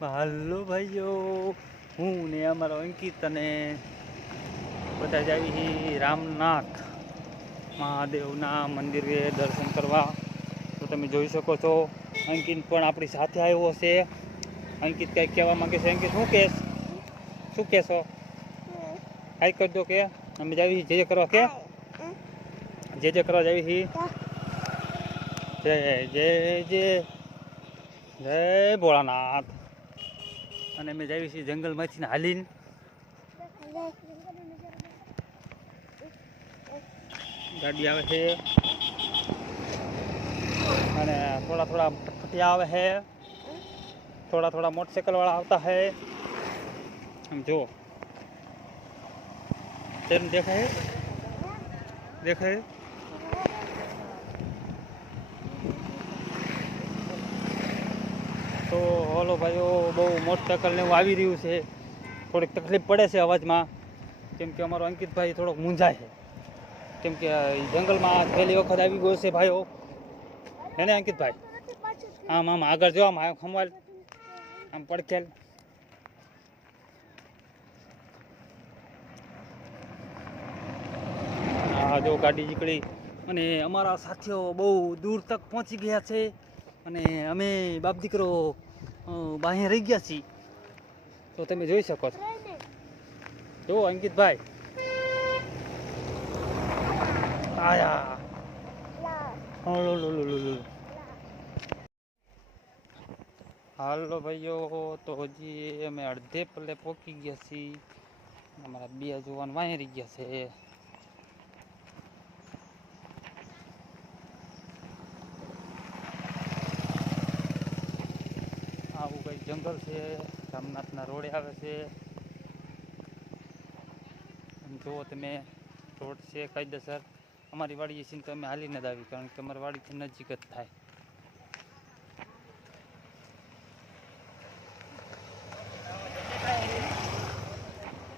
હાલો ભાઈઓ, હું ને અમારો અંકિત અને બધા જ આવી રામનાથ મહાદેવના મંદિરે દર્શન કરવા. તો તમે જોઈ શકો છો, અંકિત પણ આપણી સાથે આવ્યો છે. અંકિત કંઈક કહેવા માંગે છે? અંકિત, શું કહેશ? શું કહેશો? હાઈ કરી દો કે. અમે જાવી જે જે કરવા કે. જે જે કરવા જાવી જય જય જય જય ભોળાનાથ. અને અમે જઈએ છીએ જંગલમાંથી હાલીને. ગાડી આવે છે. અને થોડા થોડા ફટિયા આવે છે. થોડા થોડા મોટરસાઇકલ વાળા આવતા છે. આમ જુઓ. તેમ દેખાય દેખાય તો હલો ભાઈઓ, બહુ મોટરસાઇકલને એવું આવી રહ્યું છે. થોડીક તકલીફ પડે છે અવાજમાં. કેમ કે અમારો અંકિતભાઈ થોડોક મૂંઝાય છે. કેમ કે જંગલમાં પહેલી વખત આવી ગયો છે ભાઈઓ. હે ને અંકિતભાઈ? આમ આમ, આગળ જો, આમ આમ, ખમવાલ. આમ પડખેલ. હા જો ગાડી નીકળી. અને અમારા સાથીઓ બહુ દૂર તક પહોંચી ગયા છે. અને અમે બાપ દીકરો બાહે રહી ગયા છીએ. તો તમે જોઈ શકો છો. જો, અંકિતભાઈ. આયા. હલો ભાઈઓ, તો હજી અમે અડધે પલ્લે પહોંચી ગયા છીએ. અમારા બે જુવાન વાંહી રહી ગયા છે. આવું કંઈક જંગલ છે, રામનાથના રોડે આવે છે. જુઓ તમે, રોડ છે કાયદેસર. અમારી વાડી છે તો અમે હાલીને જ આવી, કારણ કે અમારી વાડીથી નજીક જ થાય.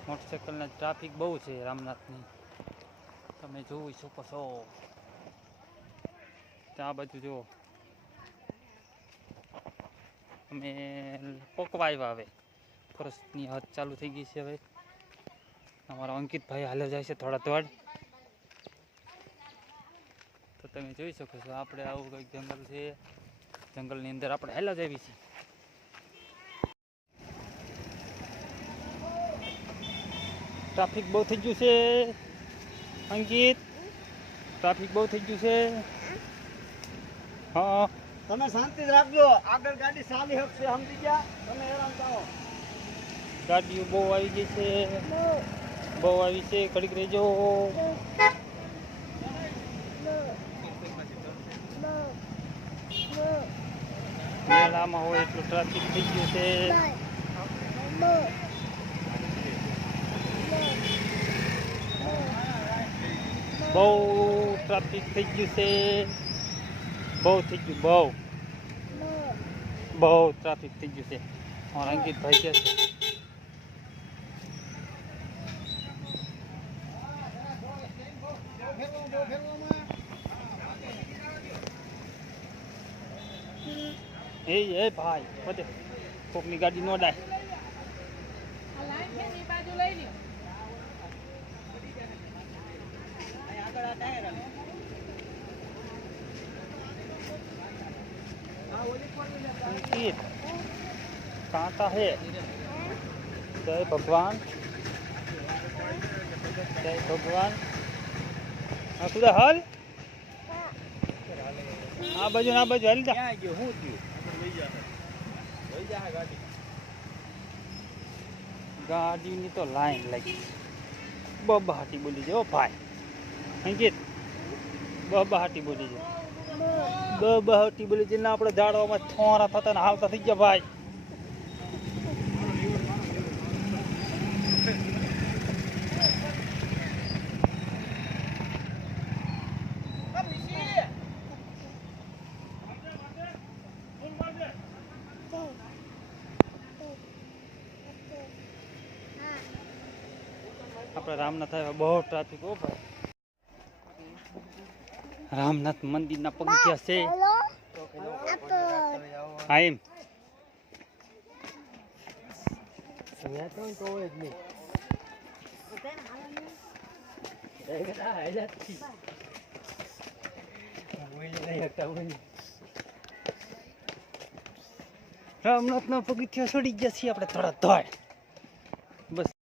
મોટરસાઇકલના ટ્રાફિક બહુ છે રામનાથની. તમે જોઈ શકો છો. ત્યાં બાજુ જુઓ. અમે પોકવા આવ્યા હવે. ફરસની હદ ચાલુ થઈ ગઈ છે હવે. અમારો અંકિતભાઈ હાલે જાય છે થોડા દોડ તો તમે જોઈ શકો છો, આપણે આવું કંઈક જંગલ છે. જંગલની અંદર આપણે હેલા જ આવી છીએ. ટ્રાફિક બહુ થઈ ગયું છે, અંકિત. ટ્રાફિક બહુ થઈ ગયું છે. હા. તમે શાંતિ જ રાખજો. આગળ ગાડી ચાલી હકશે, સમજી ગયા? તમે હેરાન થાઓ. ગાડીઓ બહુ આવી ગઈ છે. બહુ આવી છે. કડીક રહેજો. મેળામાં હોય એટલું ટ્રાફિક થઈ ગયું છે. બહુ ટ્રાફિક થઈ ગયું છે. બહુ થઈ ગયું, બહુ. બહુ ટ્રાફિક થઈ ગયું છે. અમારા અંકિતભાઈ કે છે. એ એ ભાઈ, બધે. કોકની ગાડી નો ડાય. લઈ લ્યો. कहाँ का है जय भगवान जय भगवान હા કુદા હાલ આ બાજુ ને આ બાજુ હાલ જા ક્યાં ગયો શું થયું લઈ જા લઈ જા ગાડી ગાડીની તો લાઈન લાગી બબાહાટી બોલી છે ઓ ભાઈ અંકિત બબાહાટી બોલી છે બબાહાટી બોલી છે ને આપણે ઝાડવામાં થોરા થતા ને હાલતા થઈ ગયા ભાઈ. આપણે રામના થાય બહુ ટ્રાફિક હો ભાઈ. રામનાથ મંદિરના પગથિયા છે. હા એમ. બોલી રામનાથના પગથિયા છોડી ગયા છીએ આપણે થોડા ધોય